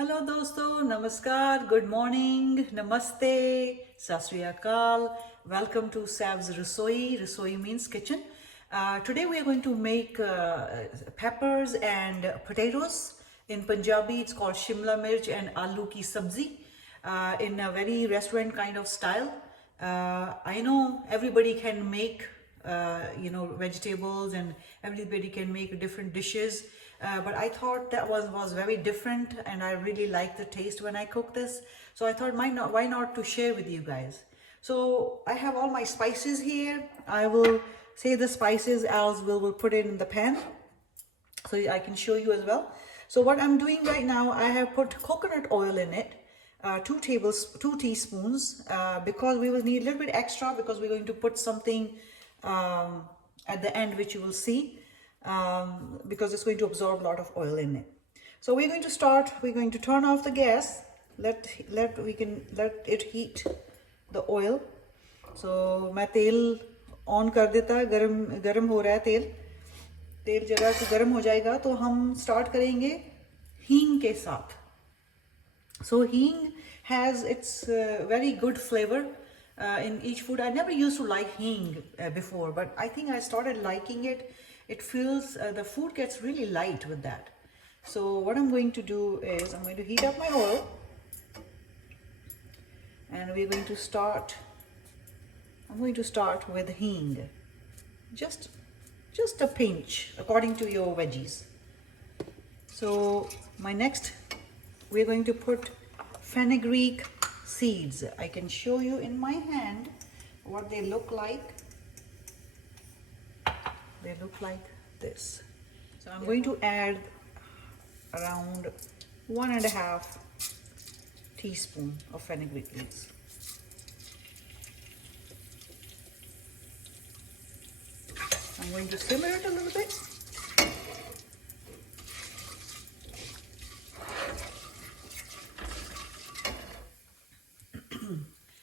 Hello दोस्तों, नमस्कार, good morning, नमस्ते, सत श्री अकाल. Welcome to Sab's Rasoi. Rasoi means kitchen. Today we are going to make peppers and potatoes. In Punjabi it's called Simla mirch and aloo ki sabzi, in a very restaurant kind of style. I know everybody can make vegetables, and everybody can make different dishes, but I thought that was very different, and I really like the taste when I cook this. So I thought, why not to share with you guys. So I have all my spices here. I will say the spices, as will put it in the pan so I can show you as well. So what I'm doing right now, I have put coconut oil in it, 2 teaspoons, because we will need a little bit extra, because we're going to put something at the end, which you will see, because it's going to absorb a lot of oil in it. So we're going to start. We're going to turn off the gas. Let it heat the oil. So मैं तेल on कर देता, गरम हो रहा है तेल जरा से गर्म हो जाएगा तो हम स्टार्ट करेंगे हींग के साथ. So hing has its very good flavor in each food. I never used to like hing before, but I think I started liking it. It feels the food gets really light with that. So what I'm going to do is I'm going to heat up my oil, and we're going to start. I'm going to start with hing, just a pinch according to your veggies. So we're going to put fenugreek seeds. I can show you in my hand what they look like. They look like this. So I'm going to add around 1.5 teaspoon of fenugreek seeds. I'm going to simmer it a little bit.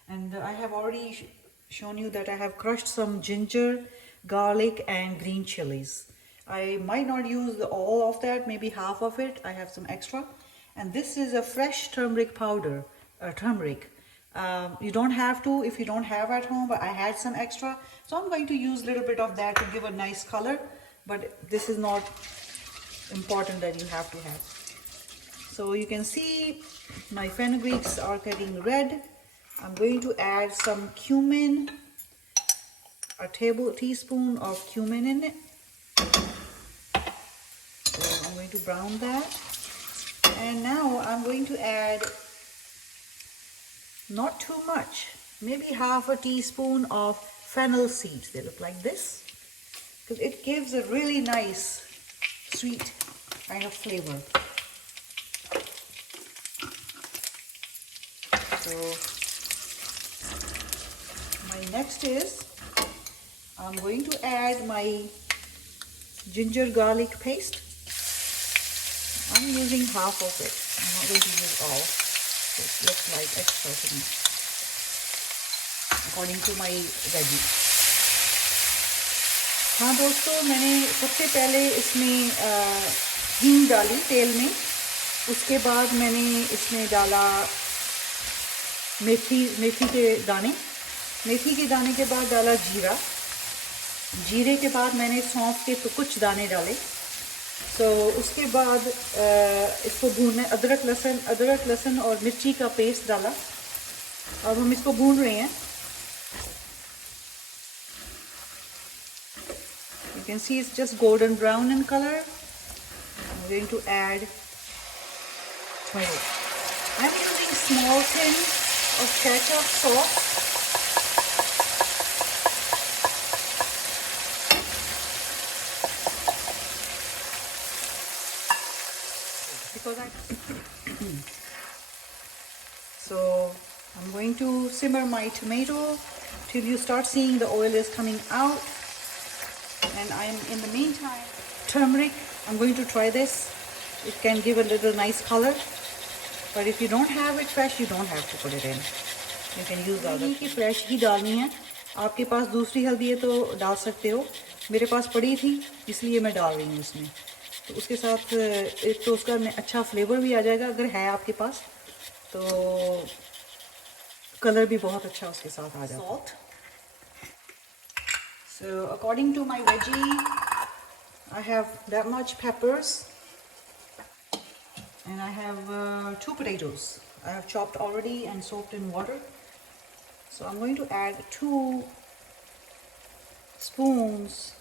And I have already shown you that I have crushed some ginger, garlic and green chilies. I might not use all of that, maybe half of it. I have some extra. And this is a fresh turmeric powder, turmeric. You don't have to if you don't have at home, but I had some extra. So I'm going to use a little bit of that to give a nice color, but this is not important that you have to have. So you can see my fenugreeks are getting red. I'm going to add some cumin, a teaspoon of cumin in it. So I'm going to brown that. And now I'm going to add, not too much, maybe half a teaspoon of fennel seeds. They look like this, because it gives a really nice sweet kind of flavor. So next is I'm going to add my ginger garlic paste. I'm using half of it. I'm not going to use all. So it looks like extra to me, according to my veggie. हाँ दोस्तों, मैंने सबसे पहले इसमें हींग डाली तेल में. उसके बाद मैंने इसमें डाला मेथी के दाने. मेथी के दाने के बाद डाला जीरे के बाद मैंने सौंफ के तो कुछ दाने डाले. तो उसके बाद इसको भूनना. अदरक लहसुन और मिर्ची का पेस्ट डाला, और हम इसको भून रहे हैं. You can see it's just golden brown in color. I'm going to add tomato. I'm using small tin of ketchup sauce. So I'm going to simmer my tomato till you start seeing the oil is coming out. And I'm in the meantime, turmeric, I'm going to try this. It can give a little nice color, but if you don't have it fresh, you don't have to put it in. You can use other. की fresh ही डालनी है. आपके पास दूसरी हल्दी है तो डाल सकते हो. मेरे पास पड़ी थी, इसलिए मैं डाल रही हूँ इसमें. तो उसके साथ एक तो उसका अच्छा फ्लेवर भी आ जाएगा अगर है आपके पास, तो कलर भी बहुत अच्छा उसके साथ आ जाएगा। Salt, so according to my veggie I have that much peppers and I have 2 potatoes I have chopped already and soaked in water. So I'm going to add 2 spoons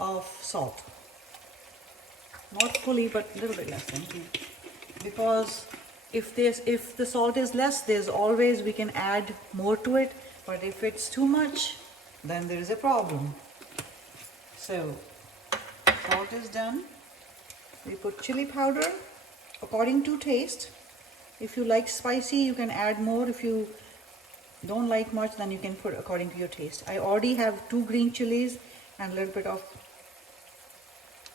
of salt. Not fully, but a little bit less than 2. Because if the salt is less, there's always we can add more to it. But if it's too much, then there is a problem. So salt is done. We put chili powder according to taste. If you like spicy, you can add more. If you don't like much, then you can put according to your taste. I already have 2 green chilies and a little bit of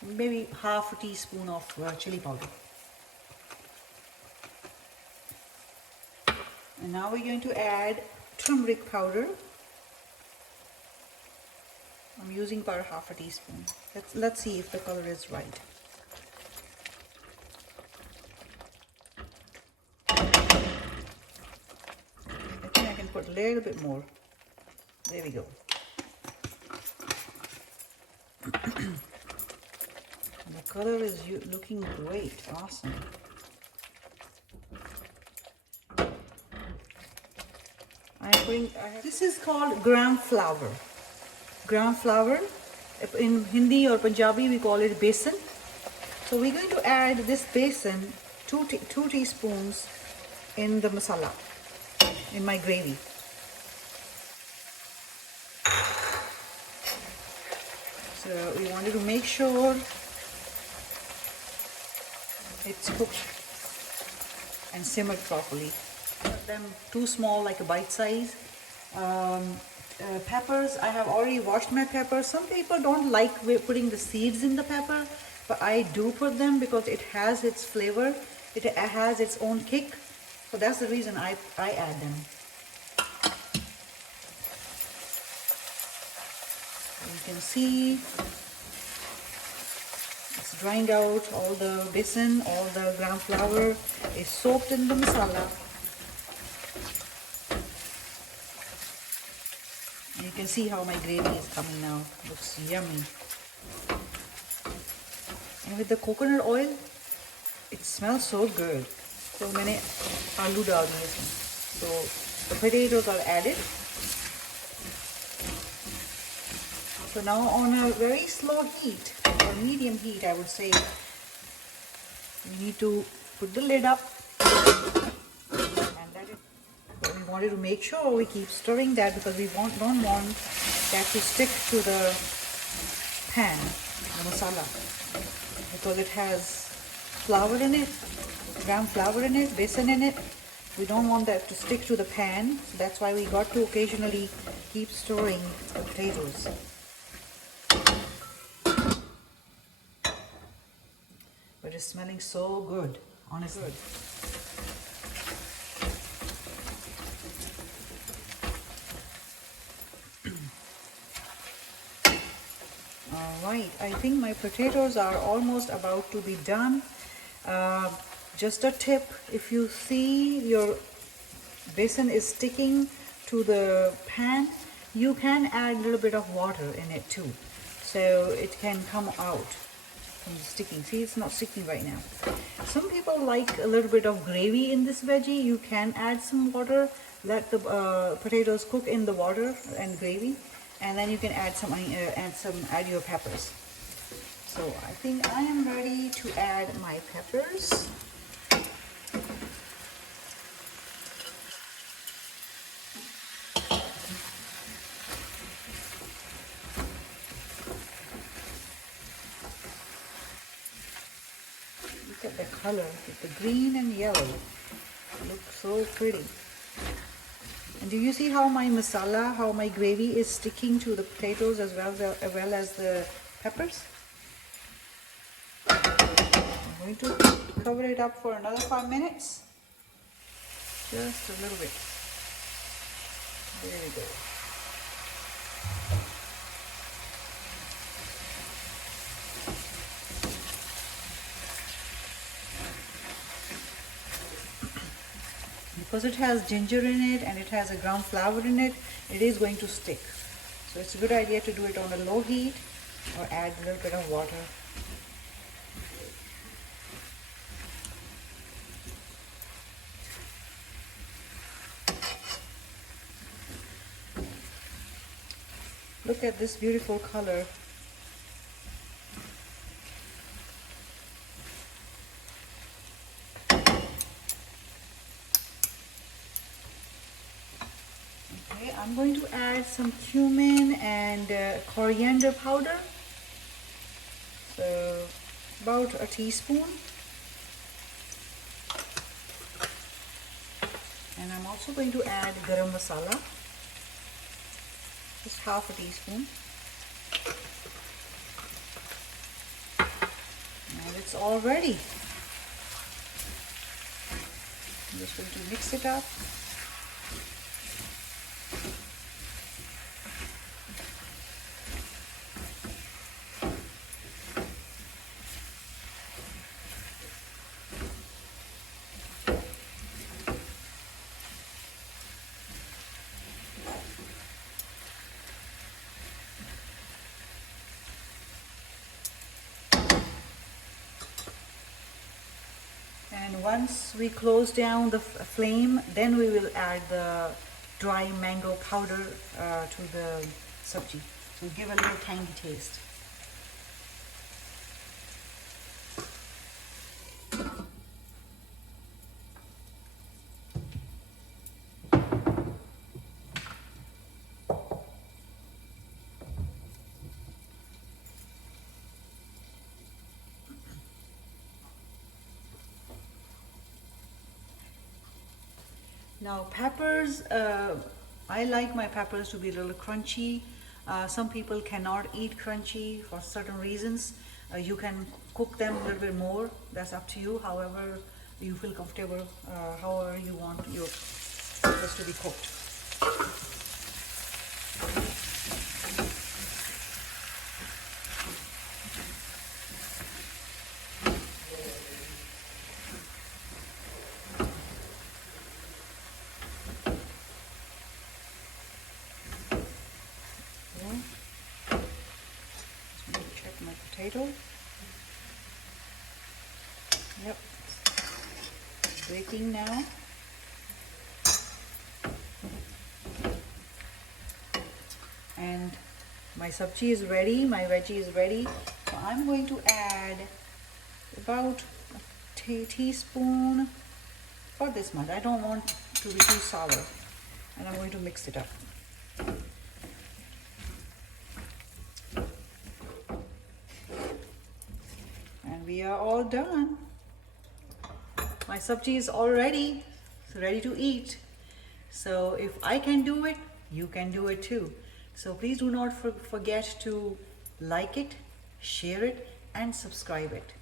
maybe half a teaspoon of chili powder. And now we're going to add turmeric powder. I'm using about half a teaspoon. Let's see if the color is right. I think I can put a little bit more. There we go. The color is looking great. Awesome. This is called gram flour. Gram flour. In Hindi or Punjabi we call it besan. So we're going to add this besan, 2 teaspoons in the masala, in my gravy. So we wanted to make sure it's cooked and simmered properly. Cut them too small, like a bite size. Peppers, I have already washed my peppers. Some people don't like putting the seeds in the pepper, but I do put them because it has its flavor. It has its own kick. So that's the reason I add them. You can see it's drying out. All the besan, all the gram flour is soaked in the masala. You can see how my gravy is coming now. Looks yummy. And with the coconut oil, it smells so good. So मैंने आलू डाल दिए इसमें. So the potatoes are added. So now on a very slow heat, or medium heat I would say, we need to put the lid up and let it. We wanted to make sure we keep stirring that because we don't want that to stick to the pan, the masala, because it has flour in it, gram flour in it, besan in it. We don't want that to stick to the pan, so that's why we got to occasionally keep stirring the potatoes. But it's smelling so good, honestly. Alright, I think my potatoes are almost about to be done. Just a tip, if you see your besan is sticking to the pan, you can add a little bit of water in it too, so it can come out from the sticking. See, it's not sticking right now. Some people like a little bit of gravy in this veggie. You can add some water, let the potatoes cook in the water and gravy, and then you can add add your peppers. So I think I am ready to add my peppers. Look at the color, with the green and yellow. It looks so pretty. And do you see how my masala, how my gravy is sticking to the potatoes as well as the peppers? I'm going to cover it up for another 5 minutes. Just a little bit. There we go. because it has ginger in it and it has a ground flour in it, it is going to stick. So it's a good idea to do it on a low heat or add a little bit of water. Look at this beautiful color. Okay, I'm going to add some cumin and coriander powder. So about a teaspoon. And I'm also going to add garam masala. Just half a teaspoon. And it's all ready. I'm just going to mix it up. And once we close down the flame, then we will add the dry mango powder to the sabzi. So give a little tangy taste. Now peppers, I like my peppers to be a little crunchy. Some people cannot eat crunchy for certain reasons. You can cook them a little bit more, that's up to you. However you feel comfortable, however you want your peppers to be cooked. Potato. Yep, it's baking now. And my sabzi is ready, my veggie is ready. So I'm going to add about a teaspoon, about this much. I don't want to be too sour. And I'm going to mix it up. We are all done. My sabzi is all ready, ready to eat. So if I can do it, you can do it too. So please do not forget to like it, share it, and subscribe it.